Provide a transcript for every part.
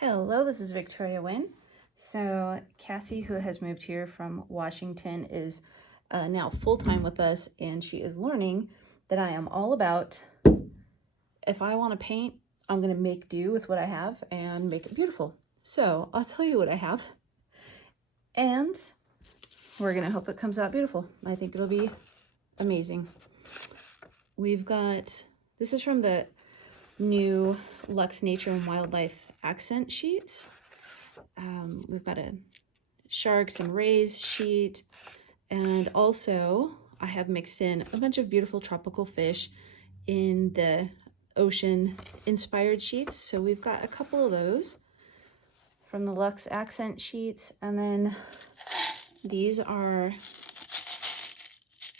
Hello, this is Victoria Wynn. So Cassie, who has moved here from Washington, is now full-time with us, and she is learning that I am all about, if I want to paint, I'm going to make do with what I have and make it beautiful. So I'll tell you what I have, and we're going to hope it comes out beautiful. I think it'll be amazing. We've got, this is from the new LUXE Nature Wildlife Accent sheets. We've got a sharks and rays sheet, and also I have mixed in a bunch of beautiful tropical fish in the ocean inspired sheets. So we've got a couple of those from the LUXE Accent sheets, and then these are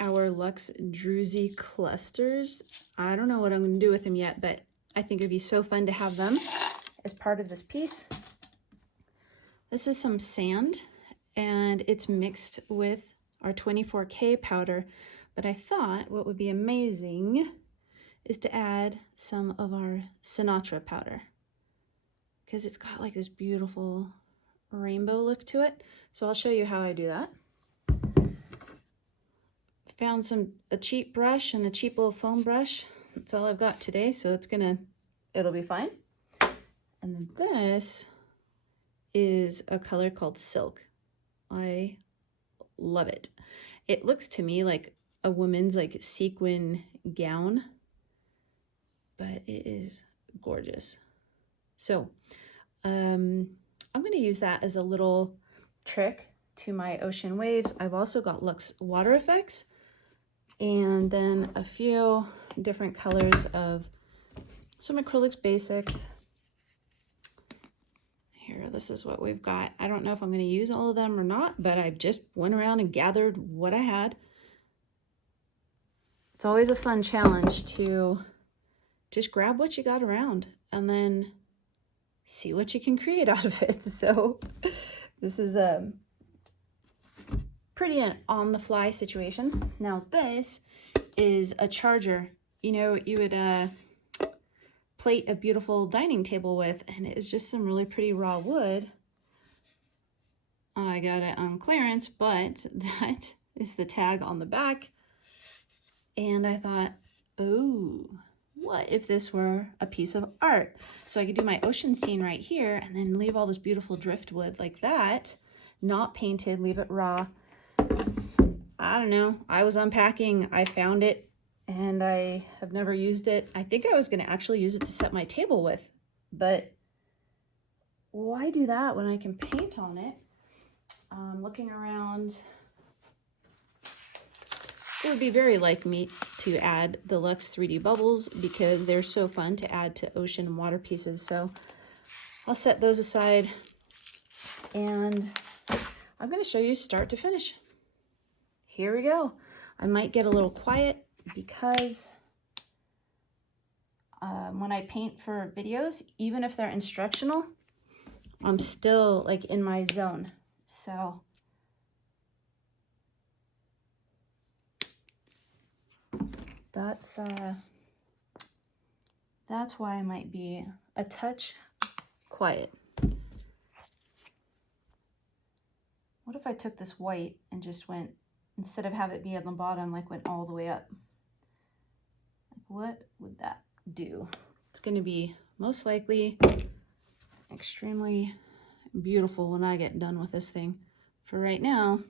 our LUXE Druzy clusters. I don't know what I'm going to do with them yet, but I think it'd be so fun to have them as part of this piece. This is some sand, and it's mixed with our 24K powder, but I thought what would be amazing is to add some of our Sinatra powder, because it's got like this beautiful rainbow look to it. So I'll show you how I do that. Found a cheap brush and a cheap little foam brush. That's all I've got today, so it'll be fine. And then this is a color called Silk. I love it. It looks to me like a woman's like sequin gown, but it is gorgeous. So I'm going to use that as a little trick to my ocean waves. I've also got Luxe water effects, and then a few different colors of some acrylics basics. Here, this is what we've got. I don't know if I'm going to use all of them or not, but I just went around and gathered what I had. It's always a fun challenge to just grab what you got around and then see what you can create out of it. So this is a pretty an on-the-fly situation. Now this is a charger. You know, you would plate a beautiful dining table with, and it is just some really pretty raw wood. I got it on clearance, but that is the tag on the back. And I thought, oh, what if this were a piece of art? So I could do my ocean scene right here and then leave all this beautiful driftwood like that, not painted, leave it raw. I don't know. I was unpacking, I found it, and I have never used it. I think I was going to actually use it to set my table with, but why do that when I can paint on it? Looking around, it would be very like me to add the Luxe 3D bubbles because they're so fun to add to ocean and water pieces. So I'll set those aside, and I'm going to show you start to finish. Here we go. I might get a little quiet because when I paint for videos, even if they're instructional, I'm still like in my zone. So that's why I might be a touch quiet. What if I took this white and just went, instead of have it be on the bottom, like went all the way up? Like, what would that do? It's going to be most likely extremely beautiful when I get done with this thing. For right now,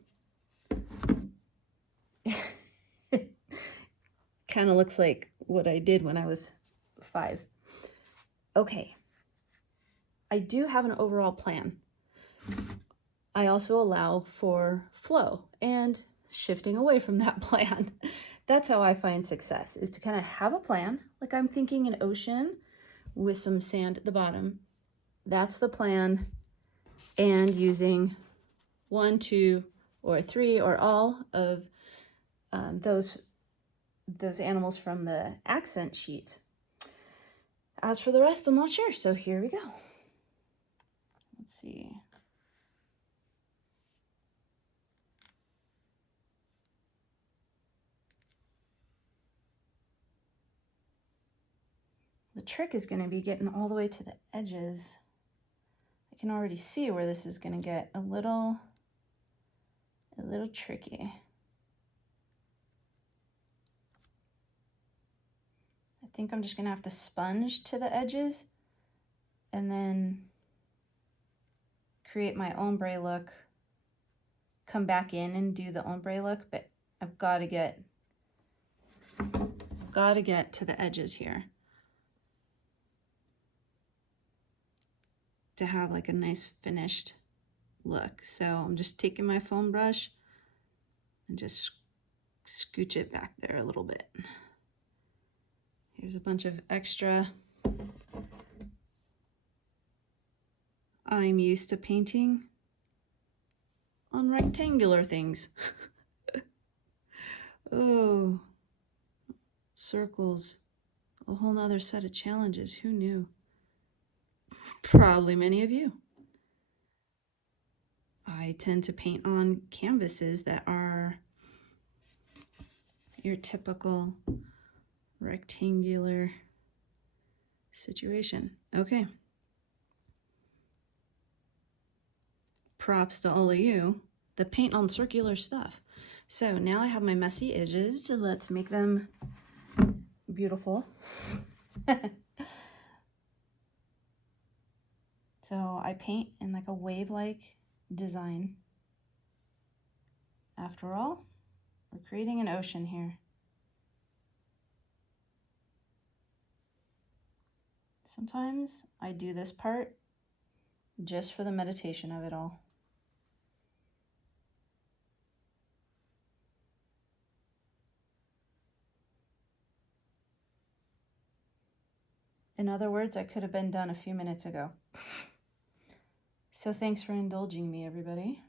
it kind of looks like what I did when I was 5. Okay, I do have an overall plan. I also allow for flow and shifting away from that plan. That's how I find success, is to kind of have a plan. Like I'm thinking an ocean with some sand at the bottom. That's the plan. And using 1, 2, or 3, or all of those animals from the accent sheets. As for the rest, I'm not sure. So here we go. Let's see. The trick is going to be getting all the way to the edges can already see where this is going to get a little tricky. I think I'm just going to have to sponge to the edges and then create my ombre look, come back in and do the ombre look, but I've got to get to the edges here to have like a nice finished look. So I'm just taking my foam brush and just scooch it back there a little bit. Here's a bunch of extra. I'm used to painting on rectangular things. Oh, circles, a whole nother set of challenges. Who knew? Probably many of you. I tend to paint on canvases that are your typical rectangular situation. Okay. Props to all of you that paint on circular stuff. So now I have my messy edges, so let's make them beautiful. So I paint in like a wave-like design. After all, we're creating an ocean here. Sometimes I do this part just for the meditation of it all. In other words, I could have been done a few minutes ago. So thanks for indulging me, everybody.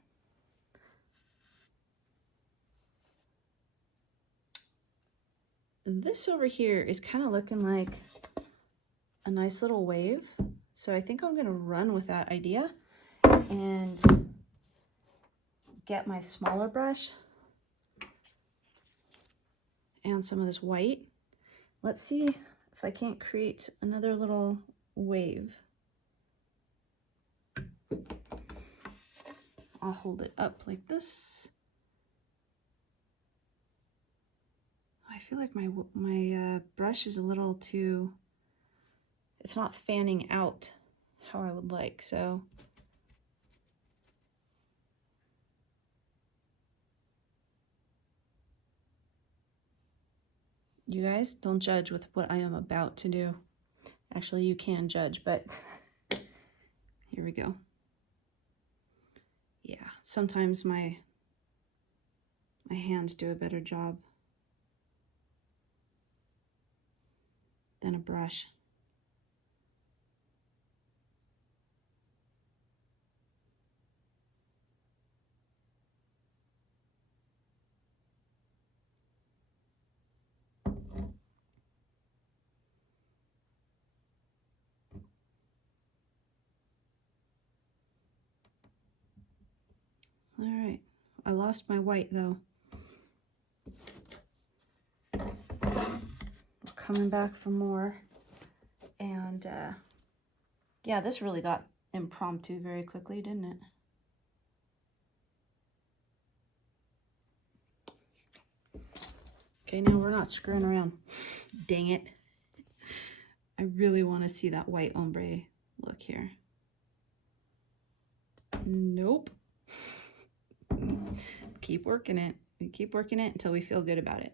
This over here is kind of looking like a nice little wave. So I think I'm going to run with that idea and get my smaller brush and some of this white. Let's see if I can't create another little wave. I'll hold it up like this. I feel like my brush is a little too, it's not fanning out how I would like, so. You guys, don't judge with what I am about to do. Actually, you can judge, but here we go. Yeah, sometimes my hands do a better job than a brush. All right, I lost my white though. We're coming back for more. And yeah, this really got impromptu very quickly, didn't it? Okay, now we're not screwing around. Dang it. I really want to see that white ombre look here. Nope. Keep working it. We keep working it until we feel good about it.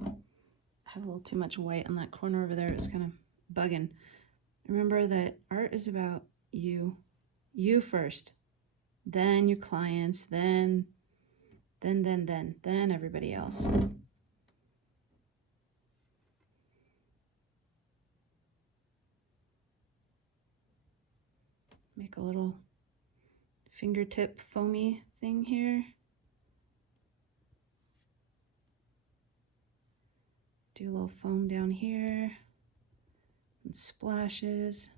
I have a little too much white on that corner over there. It's kind of bugging. Remember that art is about you. You first. Then your clients. Then everybody else. Make a little fingertip foamy thing here. Do a little foam down here and splashes.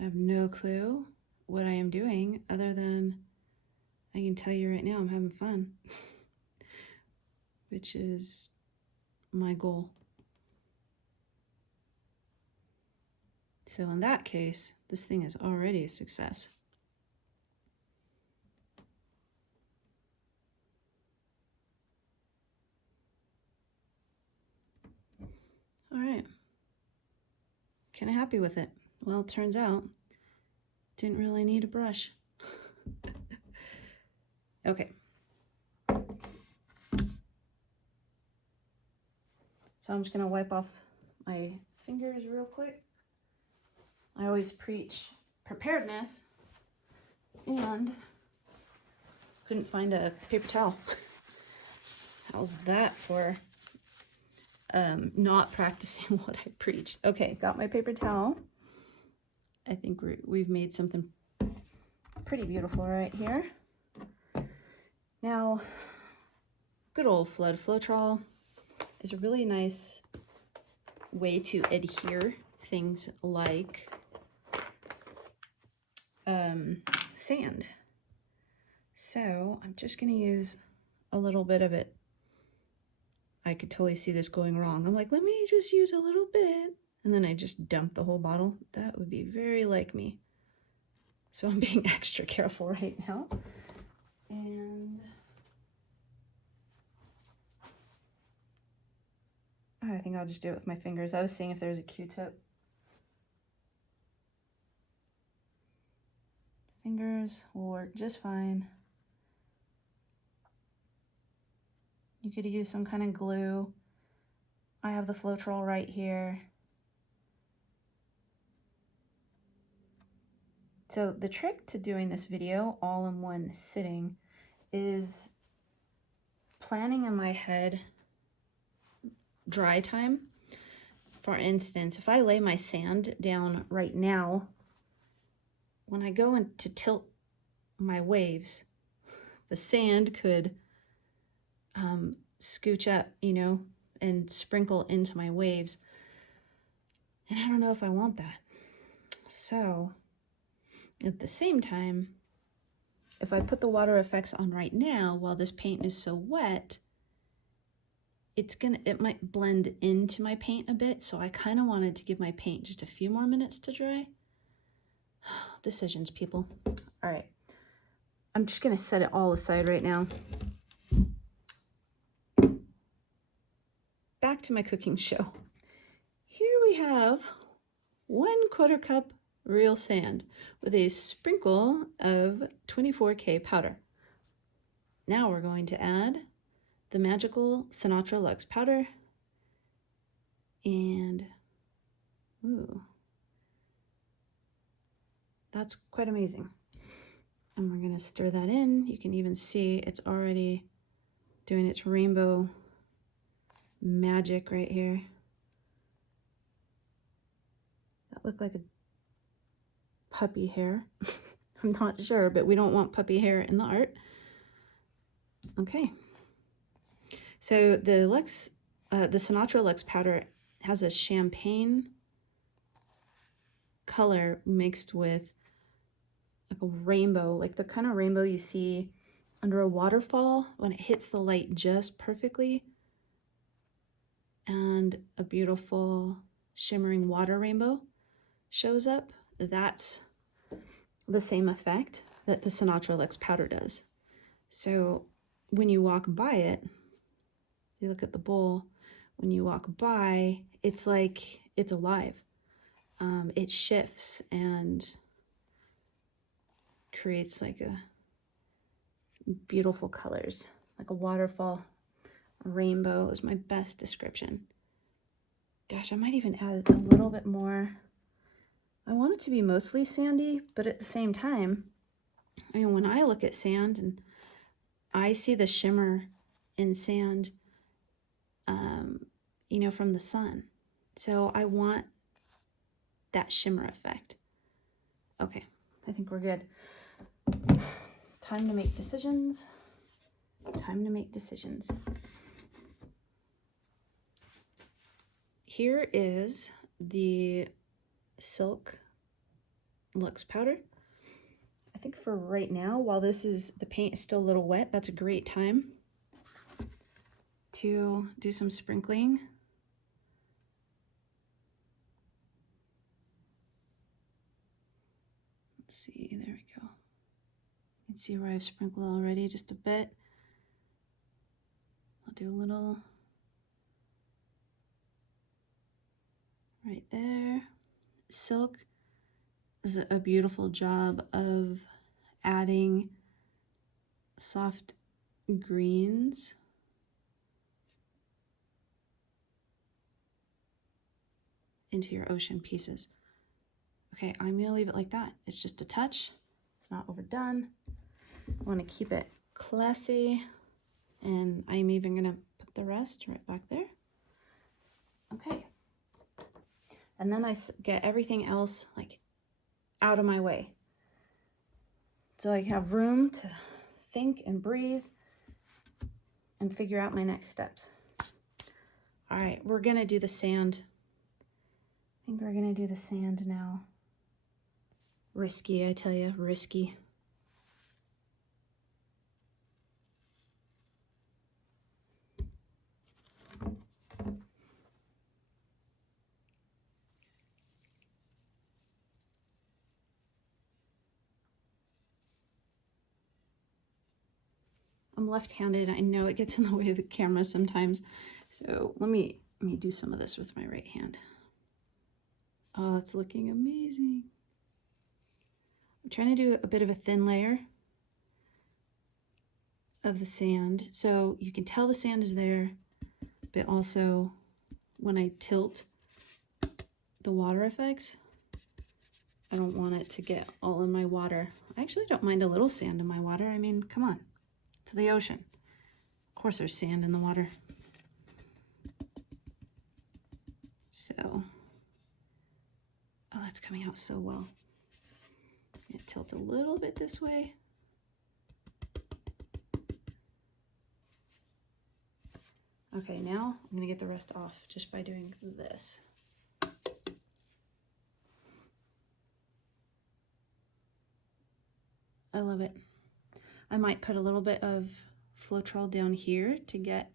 I have no clue what I am doing, other than I can tell you right now I'm having fun, which is my goal. So in that case, this thing is already a success. All right, kind of happy with it. Well, it turns out didn't really need a brush. Okay. So I'm just gonna wipe off my fingers real quick. I always preach preparedness and couldn't find a paper towel. How's that for not practicing what I preach? Okay, got my paper towel. I think we've made something pretty beautiful right here. Now, good old flood Floetrol is a really nice way to adhere things like sand. So I'm just going to use a little bit of it. I could totally see this going wrong. I'm like, let me just use a little bit. And then I just dump the whole bottle. That would be very like me. So I'm being extra careful right now. And I think I'll just do it with my fingers. I was seeing if there's a Q-tip. Fingers will work just fine. You could use some kind of glue. I have the Floetrol right here. So the trick to doing this video all in one sitting is planning in my head dry time. For instance, if I lay my sand down right now, when I go in to tilt my waves, the sand could scooch up, you know, and sprinkle into my waves. And I don't know if I want that. So at the same time, if I put the water effects on right now while this paint is so wet, it might blend into my paint a bit. So I kind of wanted to give my paint just a few more minutes to dry. Decisions, people. All right. I'm just going to set it all aside right now. Back to my cooking show. Here we have 1/4 cup real sand with a sprinkle of 24K powder. Now we're going to add the magical Sinatra Luxe powder. And, ooh, that's quite amazing. And we're going to stir that in. You can even see it's already doing its rainbow magic right here. That looked like a puppy hair. I'm not sure, but we don't want puppy hair in the art. Okay. So the Sinatra Luxe powder has a champagne color mixed with like a rainbow, like the kind of rainbow you see under a waterfall when it hits the light just perfectly, and a beautiful shimmering water rainbow shows up. That's the same effect that the Sinatra Luxe powder does. So when you walk by it, you look at the bowl, when you walk by, it's like it's alive. It shifts and creates like a beautiful colors, like a waterfall. Rainbow is my best description. Gosh, I might even add a little bit more. I want it to be mostly sandy, but at the same time, I mean, when I look at sand and I see the shimmer in sand, you know, from the sun. So I want that shimmer effect. Okay, I think we're good. Time to make decisions. Time to make decisions. Here is the Silk Luxe powder. think for right now, while the paint is still a little wet, that's a great time to do some sprinkling. Let's see, there we go. You can see where I've sprinkled already just a bit. I'll do a little right there. Silk does a beautiful job of adding soft greens into your ocean pieces. Okay, I'm gonna leave it like that. It's just a touch. It's not overdone. I want to keep it classy, and I'm even gonna put the rest right back there. Okay, and then I get everything else like out of my way, so I have room to think and breathe and figure out my next steps. All right, we're gonna do the sand. I think we're gonna do the sand now. Risky, I tell you, risky. I'm left-handed. I know it gets in the way of the camera sometimes. So let me do some of this with my right hand. Oh, it's looking amazing. I'm trying to do a bit of a thin layer of the sand, so you can tell the sand is there, but also when I tilt the water effects, I don't want it to get all in my water. I actually don't mind a little sand in my water. I mean, come on, it's the ocean. Of course there's sand in the water. So, oh, that's coming out so well. I'm gonna tilt a little bit this way. Okay, now I'm gonna get the rest off just by doing this. I love it. I might put a little bit of Floetrol down here to get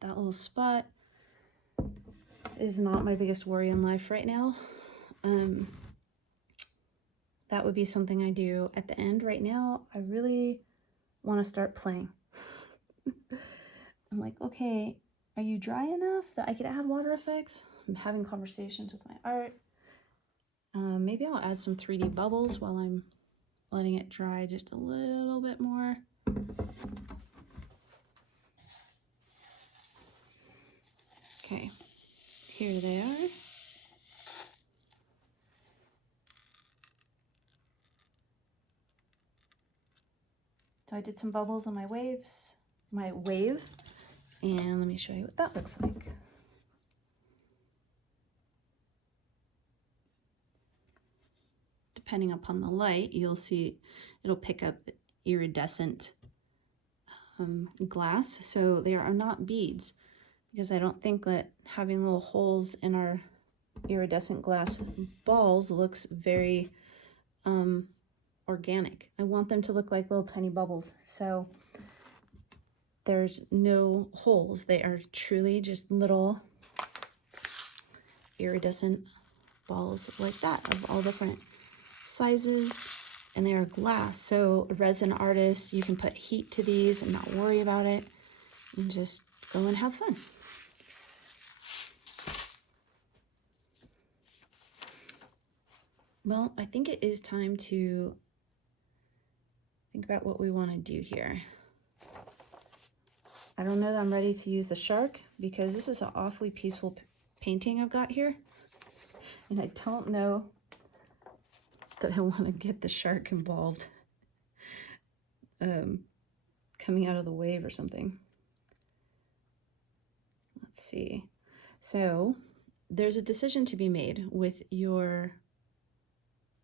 that little spot. It is not my biggest worry in life right now. That would be something I do at the end. Right now, I really want to start playing. I'm like, okay, are you dry enough that I could add water effects? I'm having conversations with my art. Maybe I'll add some 3D bubbles while I'm letting it dry just a little bit more. Okay, here they are. So I did some bubbles on my wave, and let me show you what that looks like. Depending upon the light, you'll see it'll pick up the iridescent glass. So they are not beads, because I don't think that having little holes in our iridescent glass balls looks very organic. I want them to look like little tiny bubbles. So there's no holes. They are truly just little iridescent balls like that of all different sizes, and they are glass. So resin artists, you can put heat to these and not worry about it and just go and have fun. Well, I think it is time to think about what we want to do here. I don't know that I'm ready to use the shark, because this is an awfully peaceful painting I've got here, and I don't know that I want to get the shark involved coming out of the wave or something. Let's see. So there's a decision to be made with your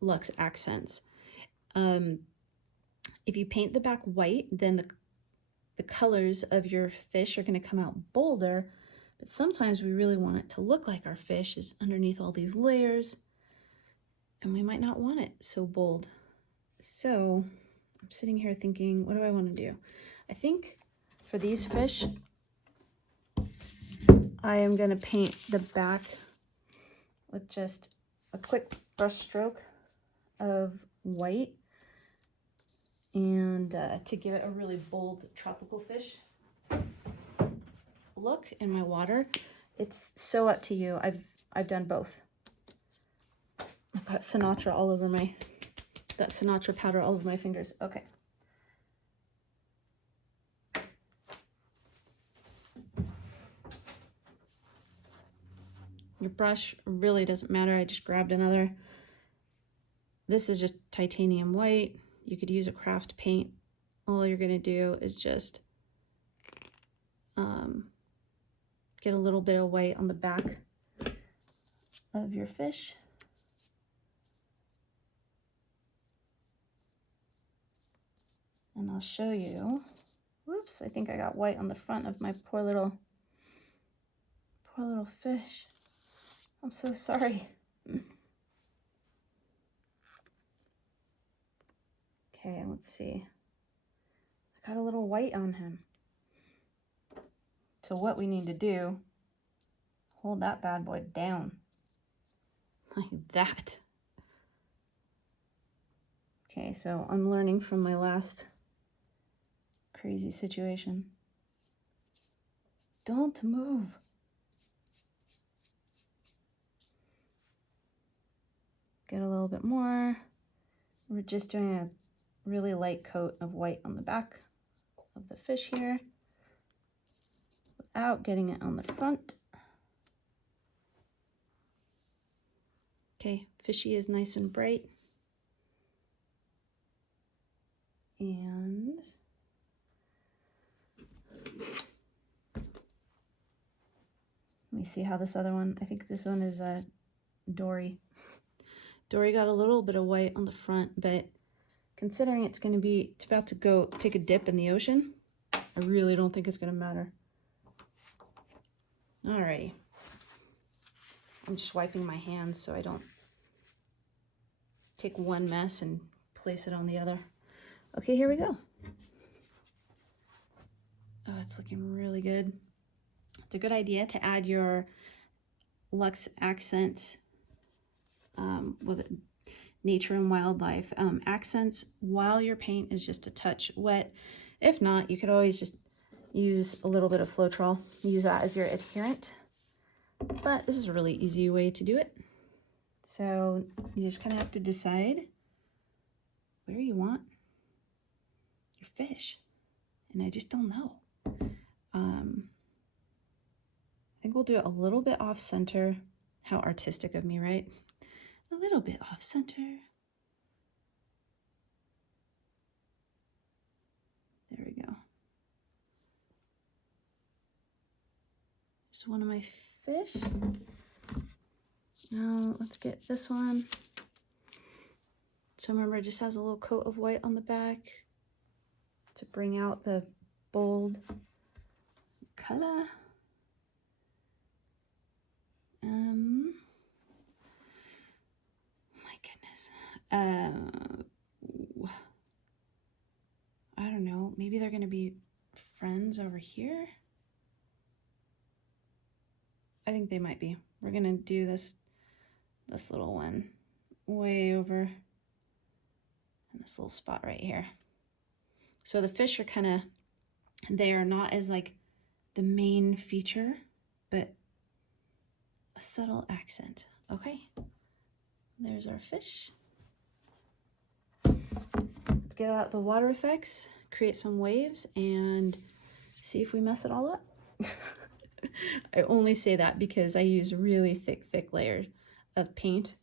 LUXE Accents. If you paint the back white, then the colors of your fish are going to come out bolder, but sometimes we really want it to look like our fish is underneath all these layers, and we might not want it so bold. So I'm sitting here thinking, what do I want to do? I think for these fish, I am going to paint the back with just a quick brush stroke of white, and to give it a really bold tropical fish look in my water. It's so up to you. I've done both. I've got Sinatra all over that Sinatra powder all over my fingers. Okay. Your brush really doesn't matter. I just grabbed another. This is just titanium white. You could use a craft paint. All you're gonna do is just get a little bit of white on the back of your fish. And I'll show you. Whoops, I think I got white on the front of my poor little fish. I'm so sorry. Okay, let's see. I got a little white on him. So what we need to do, hold that bad boy down. Like that. Okay, so I'm learning from my last crazy situation. Don't move. Get a little bit more. We're just doing a really light coat of white on the back of the fish here without getting it on the front. Okay, fishy is nice and bright. And let me see how this other one, I think this one is a Dory. Dory got a little bit of white on the front, but considering it's about to go take a dip in the ocean, I really don't think it's gonna matter. Alrighty. I'm just wiping my hands so I don't take one mess and place it on the other. Okay, here we go. Oh, it's looking really good. It's a good idea to add your LUXE Accent with Nature and Wildlife accents while your paint is just a touch wet. If not, you could always just use a little bit of Floetrol. Use that as your adherent. But this is a really easy way to do it. So you just kind of have to decide where you want your fish. And I just don't know. I think we'll do it a little bit off center. How artistic of me, right? A little bit off center. There we go. There's one of my fish. Now let's get this one. So remember, it just has a little coat of white on the back to bring out the bold color. My goodness. I don't know. Maybe they're going to be friends over here. I think they might be. We're going to do this little one way over in this little spot right here. So the fish are kind of, they are not as like the main feature, but a subtle accent. Okay, there's our fish. Let's get out the water effects, create some waves, and see if we mess it all up. I only say that because I use really thick layers of paint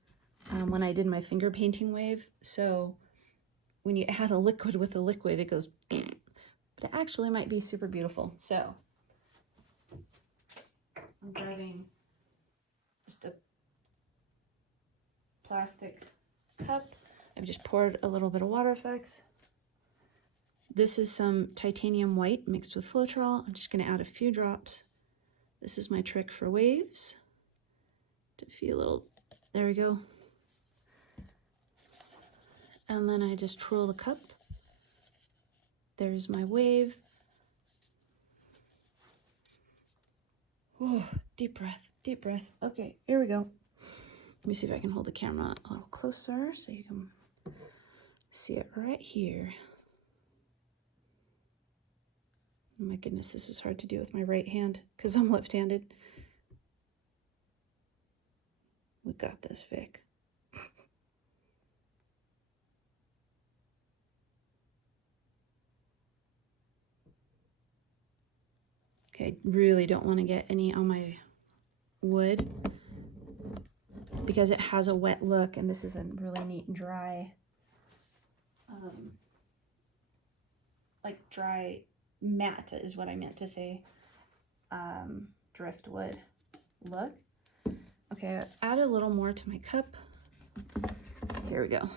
when I did my finger painting wave. So when you add a liquid with a liquid, it goes, but it actually might be super beautiful. So I'm grabbing just a plastic cup. I've just poured a little bit of water effects. This is some titanium white mixed with Floetrol. I'm just going to add a few drops. This is my trick for waves. To feel a little, there we go. And then I just twirl the cup There's my wave. Oh, deep breath, deep breath. Okay, here we go. Let me see if I can hold the camera a little closer so you can see it right here. Oh my goodness, this is hard to do with my right hand because I'm left-handed. We got this, Vic. Okay, I really don't want to get any on my wood because it has a wet look, and this is a really neat dry, like dry matte is what I meant to say, driftwood look. Okay, add a little more to my cup. Here we go.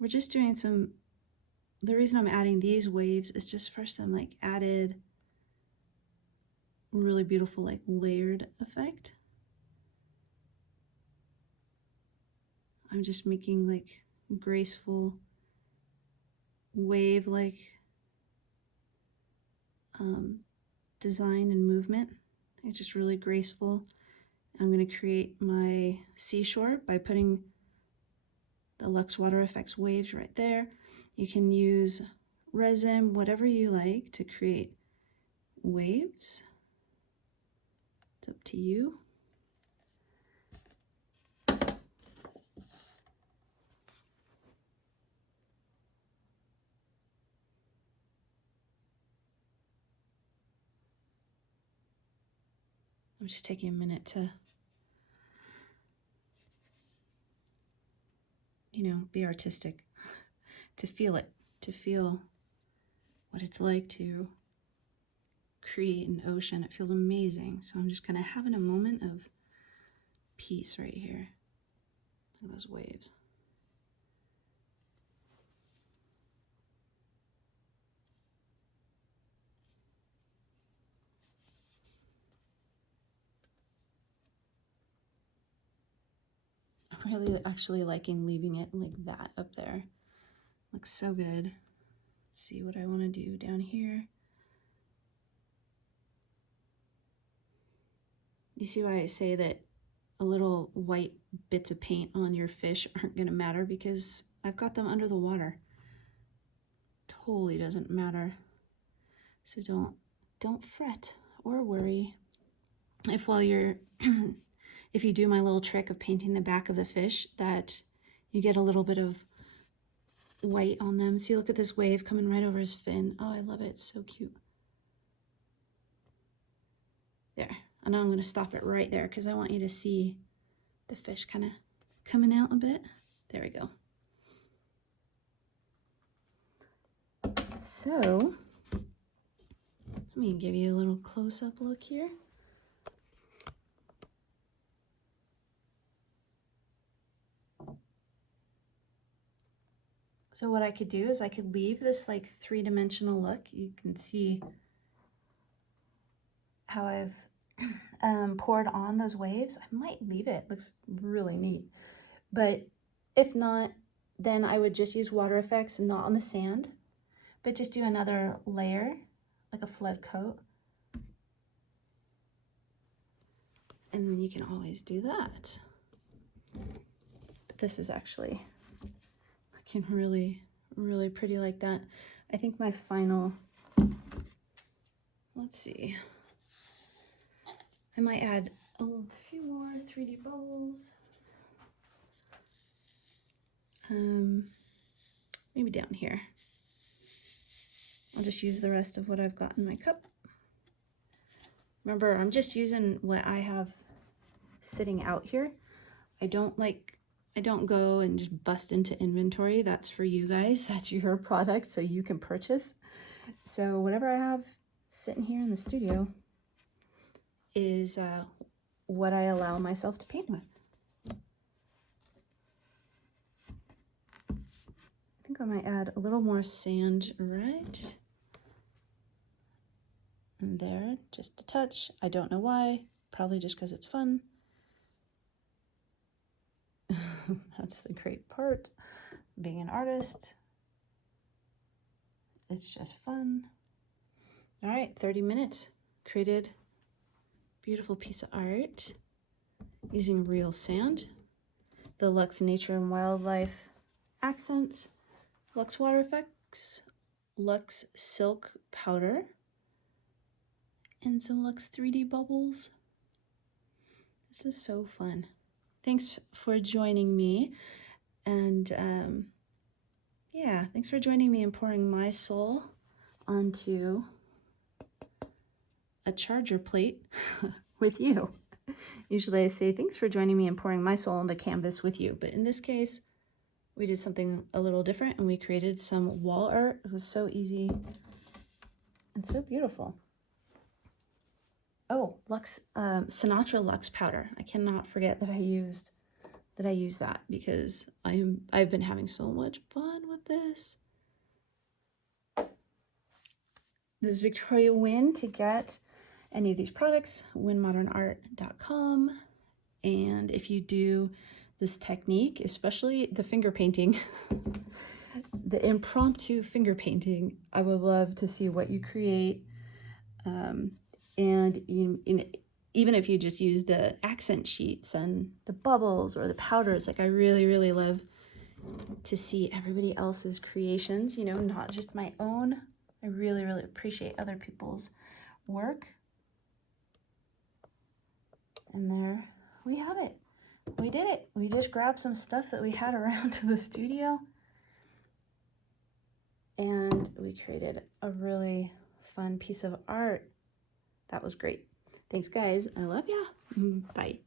We're just doing some, the reason I'm adding these waves is just for some like added really beautiful like layered effect. I'm just making like graceful wave like design and movement. It's just really graceful. I'm going to create my seashore by putting the Luxe Water Effects waves right there. You can use resin, whatever you like, to create waves. It's up to you. I'm just taking a minute to, you know, be artistic, to feel it, to feel what it's like to create an ocean. It feels amazing. So I'm just kind of having a moment of peace right here. Look at those waves. I'm really actually liking leaving it like that up there. Looks so good. Let's see what I want to do down here. You see why I say that a little white bits of paint on your fish aren't going to matter, because I've got them under the water. Totally doesn't matter. So don't fret or worry if while you're if you do my little trick of painting the back of the fish that you get a little bit of white on them. See, look at this wave coming right over his fin. Oh, I love it. It's so cute. There. And now I'm going to stop it right there because I want you to see the fish kind of coming out a bit. There we go. So, let me give you a little close-up look here. So what I could do is I could leave this like three-dimensional look. You can see how I've poured on those waves. I might leave it. It looks really neat. But if not, then I would just use water effects and not on the sand, but just do another layer, like a flood coat. And then you can always do that. But this is actually looking really, really pretty like that. I think my final, let's see, I might add a few more 3D bubbles. Maybe down here. I'll just use the rest of what I've got in my cup. Remember, I'm just using what I have sitting out here. I don't go and just bust into inventory. That's for you guys. That's your product, so you can purchase. So whatever I have sitting here in the studio is what I allow myself to paint with. I think I might add a little more sand right and there, just a touch. I don't know why, probably just because it's fun. That's the great part, being an artist. it's just fun. All right, 30 minutes. Created a beautiful piece of art using real sand. The LUXE Nature and Wildlife Accents, LUXE Water Effects, LUXE Silk Powder, and some LUXE 3D bubbles. This is so fun. Thanks for joining me. And yeah, thanks for joining me in pouring my soul onto a charger plate with you. Usually I say, thanks for joining me in pouring my soul onto canvas with you. But in this case, we did something a little different and we created some wall art. It was so easy and so beautiful. Oh, LUXE, Sinatra Luxe powder. I cannot forget that I used that because I've been having so much fun with this. This is Victoria Wynn. To get any of these products, winmodernart.com. And if you do this technique, especially the finger painting, the impromptu finger painting, I would love to see what you create. And even if you just use the accent sheets and the bubbles or the powders, like I really, really love to see everybody else's creations, you know, not just my own. I really, really appreciate other people's work. And there we have it. We did it. We just grabbed some stuff that we had around to the studio and we created a really fun piece of art. That was great. Thanks, guys. I love ya. Bye.